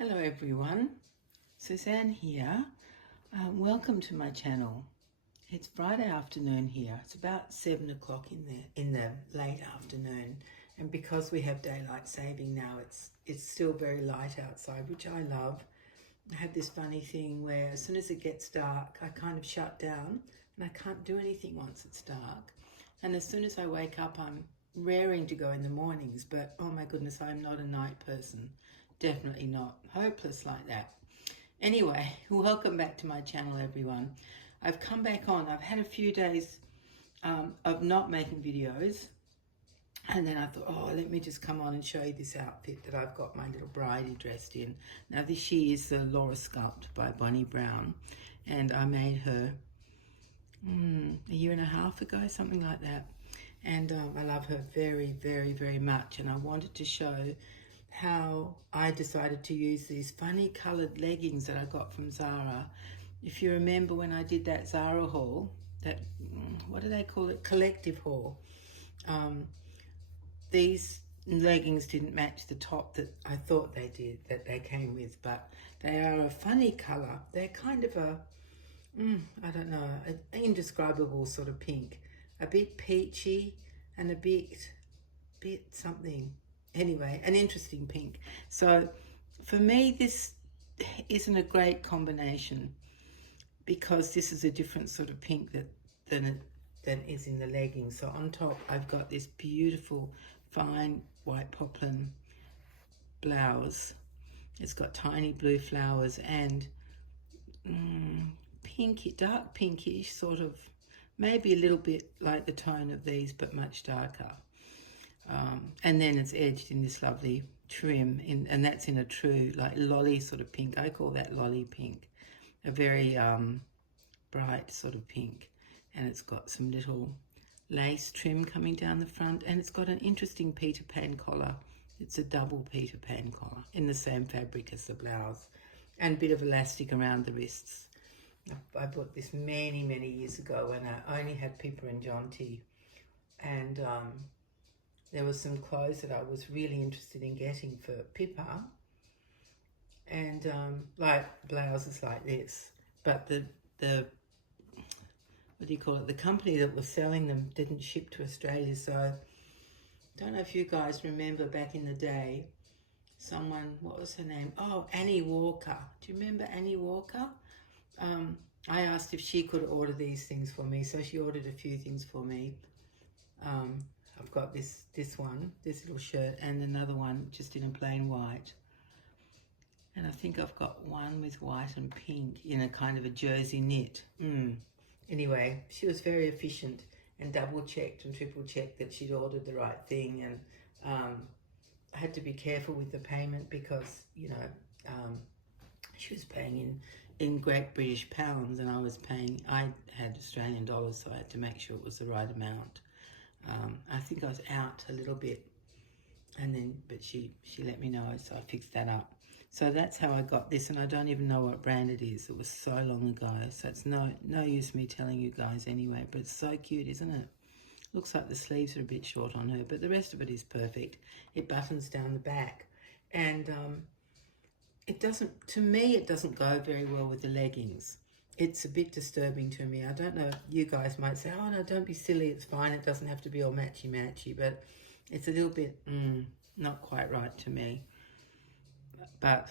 Hello everyone, Suzanne here. Welcome to my channel. It's Friday afternoon here. It's about 7 o'clock in the late afternoon, and because we have daylight saving now, it's still very light outside, which I love. I have this funny thing where as soon as it gets dark, I kind of shut down and I can't do anything once it's dark. And as soon as I wake up, I'm raring to go in the mornings, but oh my goodness, I'm not a night person. Definitely not. Hopeless like that. Anyway, welcome back to my channel, everyone. I've come back on. I've had a few days of not making videos, and then I thought, oh, let me just come on and show you this outfit that I've got my little bridey dressed in. Now, she is the Laura Sculpt by Bonnie Brown, and I made her a year and a half ago, something like that. And I love her very, very, very much, and I wanted to show how I decided to use these funny coloured leggings that I got from Zara. If you remember when I did that Zara haul, that, what do they call it, collective haul, these leggings didn't match the top that I thought they did, that they came with, but they are a funny colour. They're kind of a, I don't know, an indescribable sort of pink, a bit peachy and a bit something. Anyway, an interesting pink. So for me, this isn't a great combination because this is a different sort of pink than is in the leggings. So on top, I've got this beautiful fine white poplin blouse. It's got tiny blue flowers and pinky, dark pinkish, sort of, maybe a little bit like the tone of these, but much darker. And then it's edged in this lovely trim, and that's in a true like lolly sort of pink. I call that lolly pink, a very bright sort of pink, and it's got some little lace trim coming down the front, and it's got an interesting Peter Pan collar. It's a double Peter Pan collar in the same fabric as the blouse, and a bit of elastic around the wrists. I bought this many, many years ago when I only had Pippa and Jonty, and there was some clothes that I was really interested in getting for Pippa, and like blouses like this, but the what do you call it, the company that was selling them didn't ship to Australia. So I don't know if you guys remember back in the day, someone, what was her name? Oh, Annie Walker. Do you remember Annie Walker? I asked if she could order these things for me, so she ordered a few things for me. I've got this one, this little shirt, and another one just in a plain white. And I think I've got one with white and pink in a kind of a jersey knit. Anyway, she was very efficient and double-checked and triple-checked that she'd ordered the right thing. And I had to be careful with the payment because, you know, she was paying in Great British pounds, and I had Australian dollars, so I had to make sure it was the right amount. I think I was out a little bit, but she let me know, so I fixed that up. So that's how I got this, and I don't even know what brand it is. It was so long ago, so it's no use me telling you guys anyway, but it's so cute, isn't it? Looks like the sleeves are a bit short on her, but the rest of it is perfect. It buttons down the back, and it doesn't go very well with the leggings. It's a bit disturbing to me. I don't know, you guys might say, oh no, don't be silly, it's fine, it doesn't have to be all matchy-matchy, but it's a little bit not quite right to me. But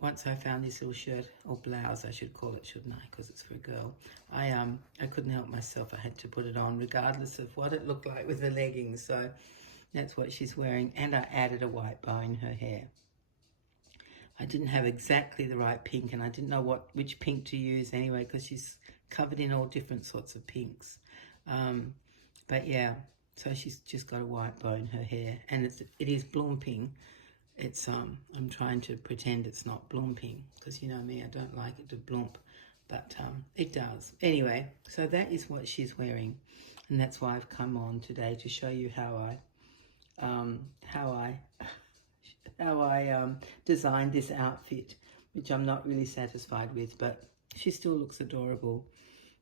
once I found this little shirt, or blouse I should call it, shouldn't I, because it's for a girl, I couldn't help myself. I had to put it on regardless of what it looked like with the leggings. So that's what she's wearing, and I added a white bow in her hair. I didn't have exactly the right pink, and I didn't know which pink to use anyway, because she's covered in all different sorts of pinks. But yeah, so she's just got a white bow in her hair, and it is blooming. It's I'm trying to pretend it's not blooming, because you know me, I don't like it to bloomp, but it does. Anyway, so that is what she's wearing, and that's why I've come on today to show you how I designed this outfit, which I'm not really satisfied with, but she still looks adorable.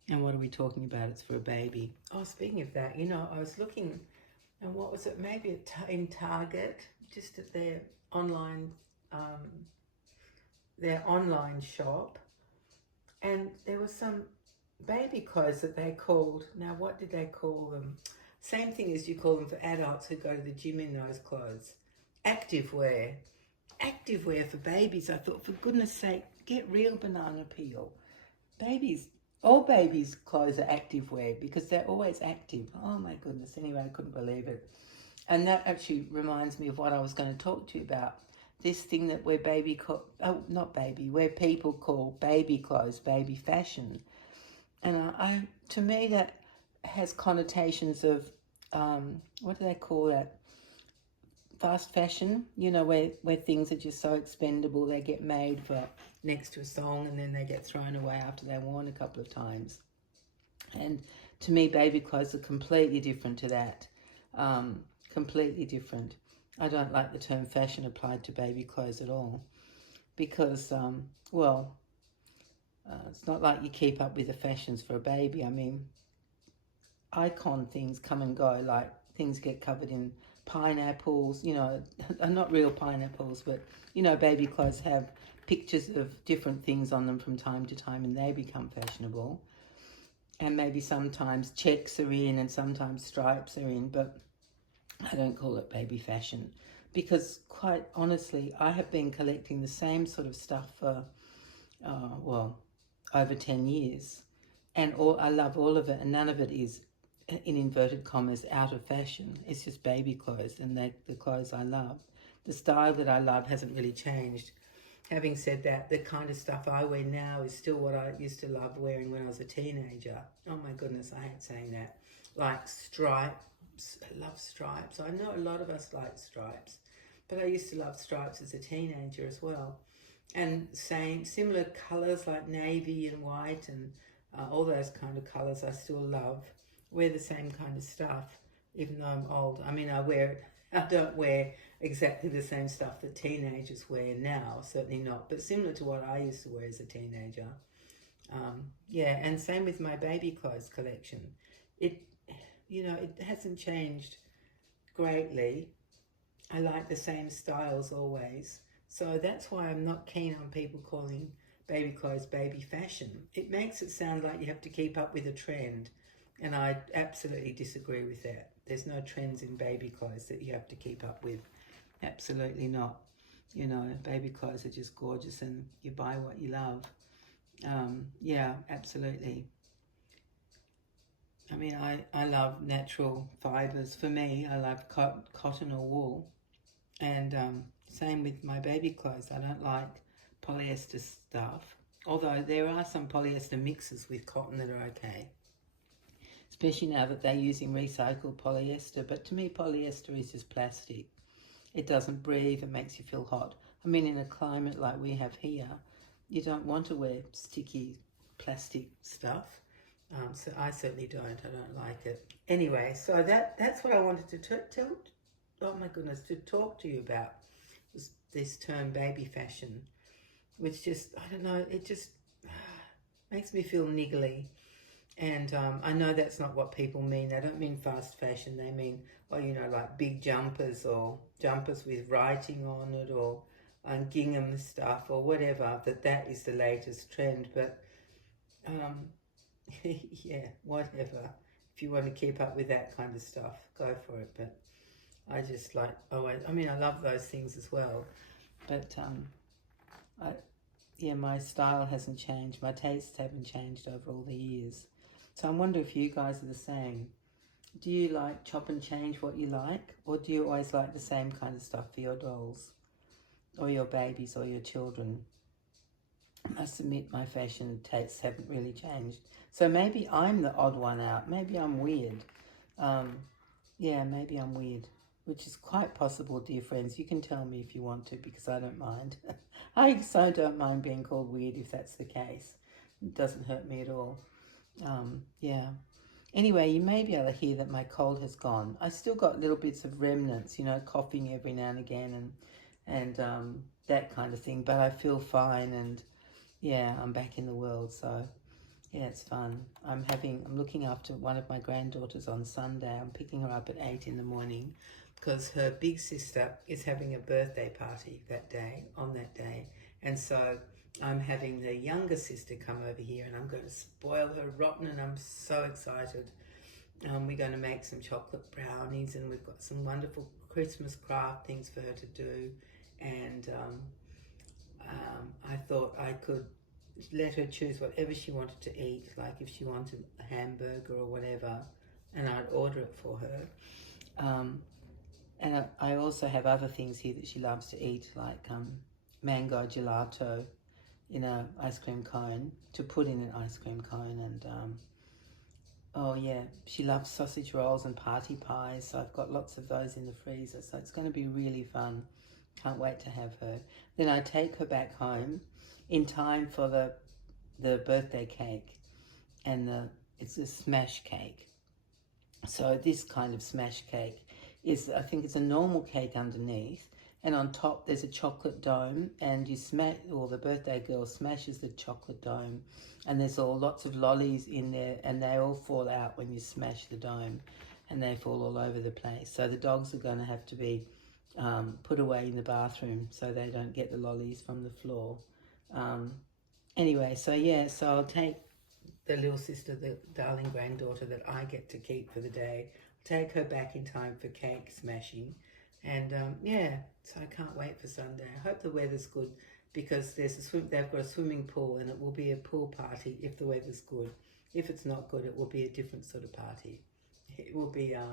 And what are we talking about? It's for a baby. Oh, speaking of that, you know, I was looking, and what was it? Maybe in Target, just at their online their online shop, and there was some baby clothes that they called, now what did they call them? Same thing as you call them for adults who go to the gym in those clothes. Activewear. Activewear for babies. I thought, for goodness sake, get real, banana peel. Babies, all babies' clothes are activewear because they're always active. Oh my goodness. Anyway, I couldn't believe it. And that actually reminds me of what I was going to talk to you about. This thing that where where people call baby clothes baby fashion. And to me, that has connotations of, what do they call that? Fast fashion, you know, where things are just so expendable, they get made for next to a song and then they get thrown away after they're worn a couple of times. And to me, baby clothes are completely different to that. Completely different. I don't like the term fashion applied to baby clothes at all because, it's not like you keep up with the fashions for a baby. I mean, icon things come and go, like things get covered in pineapples, you know, not real pineapples, but, you know, baby clothes have pictures of different things on them from time to time and they become fashionable. And maybe sometimes checks are in and sometimes stripes are in, but I don't call it baby fashion because, quite honestly, I have been collecting the same sort of stuff for, over 10 years. And I love all of it, and none of it is, in inverted commas, out of fashion. It's just baby clothes, and the clothes I love. The style that I love hasn't really changed. Having said that, the kind of stuff I wear now is still what I used to love wearing when I was a teenager. Oh my goodness, I hate saying that. Like stripes. I love stripes. I know a lot of us like stripes, but I used to love stripes as a teenager as well. And similar colours like navy and white and all those kind of colours I still love. Wear the same kind of stuff, even though I'm old. I mean, I don't wear exactly the same stuff that teenagers wear now, certainly not, but similar to what I used to wear as a teenager. Yeah, and same with my baby clothes collection. It, it hasn't changed greatly. I like the same styles always. So that's why I'm not keen on people calling baby clothes baby fashion. It makes it sound like you have to keep up with a trend. And I absolutely disagree with that. There's no trends in baby clothes that you have to keep up with. Absolutely not. You know, baby clothes are just gorgeous and you buy what you love. Yeah, absolutely. I mean, I love natural fibres. For me, I love cotton or wool. And same with my baby clothes. I don't like polyester stuff. Although there are some polyester mixes with cotton that are okay. Especially now that they're using recycled polyester. But to me, polyester is just plastic. It doesn't breathe. It makes you feel hot. I mean, in a climate like we have here, you don't want to wear sticky plastic stuff. So I certainly don't. I don't like it. Anyway, so that's what I wanted to oh my goodness, to talk to you about this term baby fashion, which just, I don't know, it just makes me feel niggly. And I know that's not what people mean. They don't mean fast fashion. They mean, like big jumpers or jumpers with writing on it or gingham stuff or whatever, that is the latest trend. But yeah, whatever. If you want to keep up with that kind of stuff, go for it. But I just like, I love those things as well. But my style hasn't changed. My tastes haven't changed over all the years. So I wonder if you guys are the same. Do you like chop and change what you like? Or do you always like the same kind of stuff for your dolls? Or your babies or your children? I must admit my fashion tastes haven't really changed. So maybe I'm the odd one out. Maybe I'm weird. Maybe I'm weird. Which is quite possible, dear friends. You can tell me if you want to, because I don't mind. I so don't mind being called weird if that's the case. It doesn't hurt me at all. Anyway, you may be able to hear that my cold has gone. I still got little bits of remnants, coughing every now and again and that kind of thing. But I feel fine and, I'm back in the world. So, it's fun. I'm looking after one of my granddaughters on Sunday. I'm picking her up at 8 in the morning because her big sister is having a birthday party on that day. And so I'm having the younger sister come over here, and I'm going to spoil her rotten, and I'm so excited. We're going to make some chocolate brownies, and we've got some wonderful Christmas craft things for her to do. And I thought I could let her choose whatever she wanted to eat, like if she wanted a hamburger or whatever, and I'd order it for her. And I also have other things here that she loves to eat, like mango gelato in an ice cream cone, to put in an ice cream cone. And oh yeah, she loves sausage rolls and party pies, so I've got lots of those in the freezer, so it's going to be really fun. Can't wait to have her. Then I take her back home in time for the birthday cake, and it's a smash cake. So this kind of smash cake is, I think it's a normal cake underneath, and on top there's a chocolate dome, and you smash, or the birthday girl smashes the chocolate dome, and there's lots of lollies in there, and they all fall out when you smash the dome, and they fall all over the place. So the dogs are going to have to be put away in the bathroom so they don't get the lollies from the floor. Anyway, so yeah, so I'll take the little sister, the darling granddaughter that I get to keep for the day, take her back in time for cake smashing. And yeah, so I can't wait for Sunday. I hope the weather's good, because there's they've got a swimming pool, and it will be a pool party if the weather's good. If it's not good, it will be a different sort of party. It will be a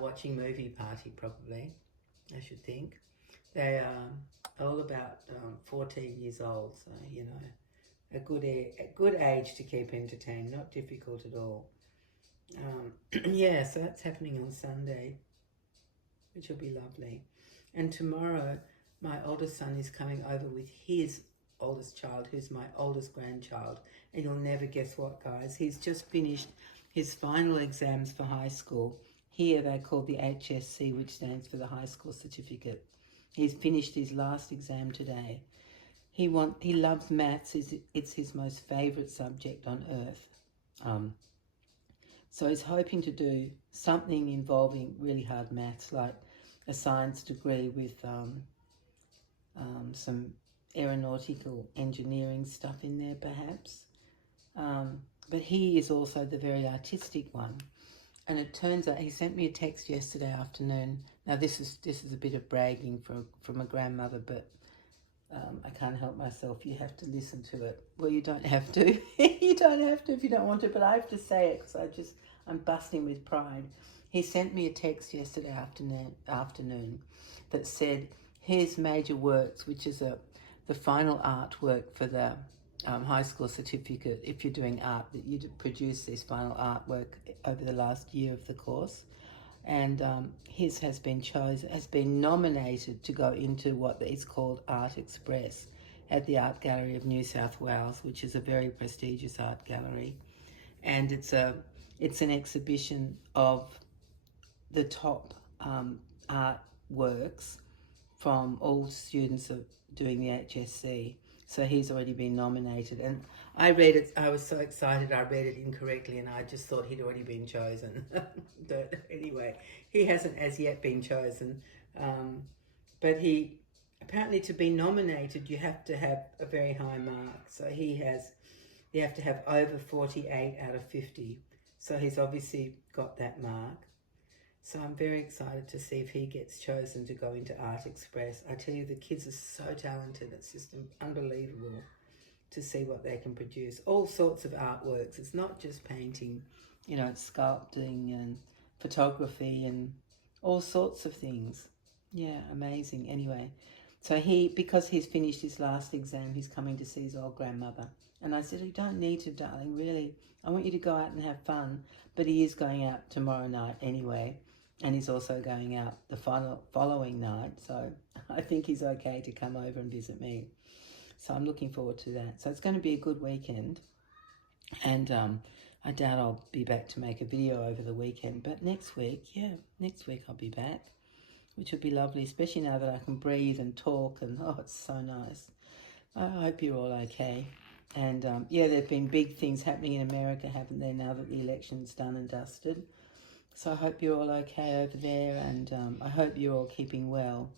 watching movie party, probably, I should think. They are all about 14 years old, so you know, a good age to keep entertained, not difficult at all. Yeah, so that's happening on Sunday, which will be lovely. And tomorrow, my oldest son is coming over with his oldest child, who's my oldest grandchild. And you'll never guess what, guys. He's just finished his final exams for high school. Here they're called the HSC, which stands for the High School Certificate. He's finished his last exam today. He loves maths. It's his most favourite subject on earth. So he's hoping to do something involving really hard maths, like a science degree with some aeronautical engineering stuff in there, perhaps. But he is also the very artistic one. And it turns out, he sent me a text yesterday afternoon. Now this is a bit of bragging from a grandmother, but I can't help myself. You have to listen to it. Well, you don't have to. You don't have to if you don't want to, but I have to say it because I'm busting with pride. He sent me a text yesterday afternoon that said, here's Major Works, which is the final artwork for the high school certificate. If you're doing art, that you produce this final artwork over the last year of the course. And his has been nominated to go into what is called Art Express at the Art Gallery of New South Wales, which is a very prestigious art gallery. And it's an exhibition of the top art works from all students of doing the HSC. So he's already been nominated, and I read it. I was so excited. I read it incorrectly, and I just thought he'd already been chosen. But anyway, he hasn't as yet been chosen. But he apparently, to be nominated, you have to have a very high mark. So you have to have over 48 out of 50. So he's obviously got that mark. So I'm very excited to see if he gets chosen to go into Art Express. I tell you, the kids are so talented. It's just unbelievable to see what they can produce. All sorts of artworks. It's not just painting, you know, it's sculpting and photography and all sorts of things. Yeah, amazing. Anyway, so because he's finished his last exam, he's coming to see his old grandmother. And I said, you don't need to, darling, really. I want you to go out and have fun. But he is going out tomorrow night anyway. And he's also going out the following night. So I think he's okay to come over and visit me. So I'm looking forward to that. So it's going to be a good weekend. And I doubt I'll be back to make a video over the weekend. But next week I'll be back, which will be lovely, especially now that I can breathe and talk. And oh, it's so nice. I hope you're all okay. And yeah, there have been big things happening in America, haven't there, now that the election's done and dusted. So I hope you're all okay over there, and I hope you're all keeping well,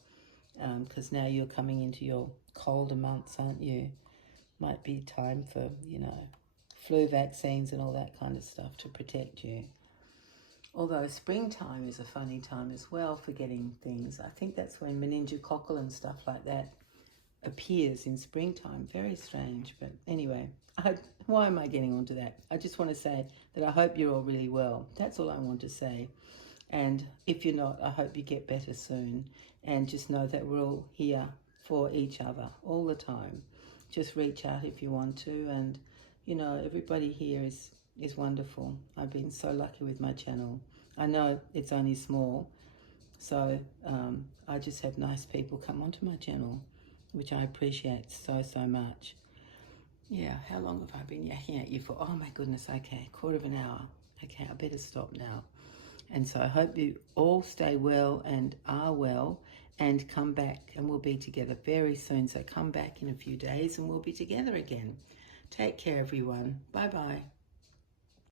because now you're coming into your colder months, aren't you? Might be time for, you know, flu vaccines and all that kind of stuff to protect you. Although springtime is a funny time as well for getting things. I think that's when meningococcal and stuff like that appears in springtime. Very strange, but anyway, why am I getting onto that? I just want to say that I hope you're all really well. That's all I want to say. And if you're not, I hope you get better soon. And just know that we're all here for each other all the time. Just reach out if you want to. And, you know, everybody here is wonderful. I've been so lucky with my channel. I know it's only small, so I just have nice people come onto my channel, which I appreciate so, so much. Yeah, how long have I been yakking at you for? Oh my goodness, okay, quarter of an hour. Okay, I better stop now. And so I hope you all stay well and are well, and come back, and we'll be together very soon. So come back in a few days and we'll be together again. Take care, everyone. Bye-bye.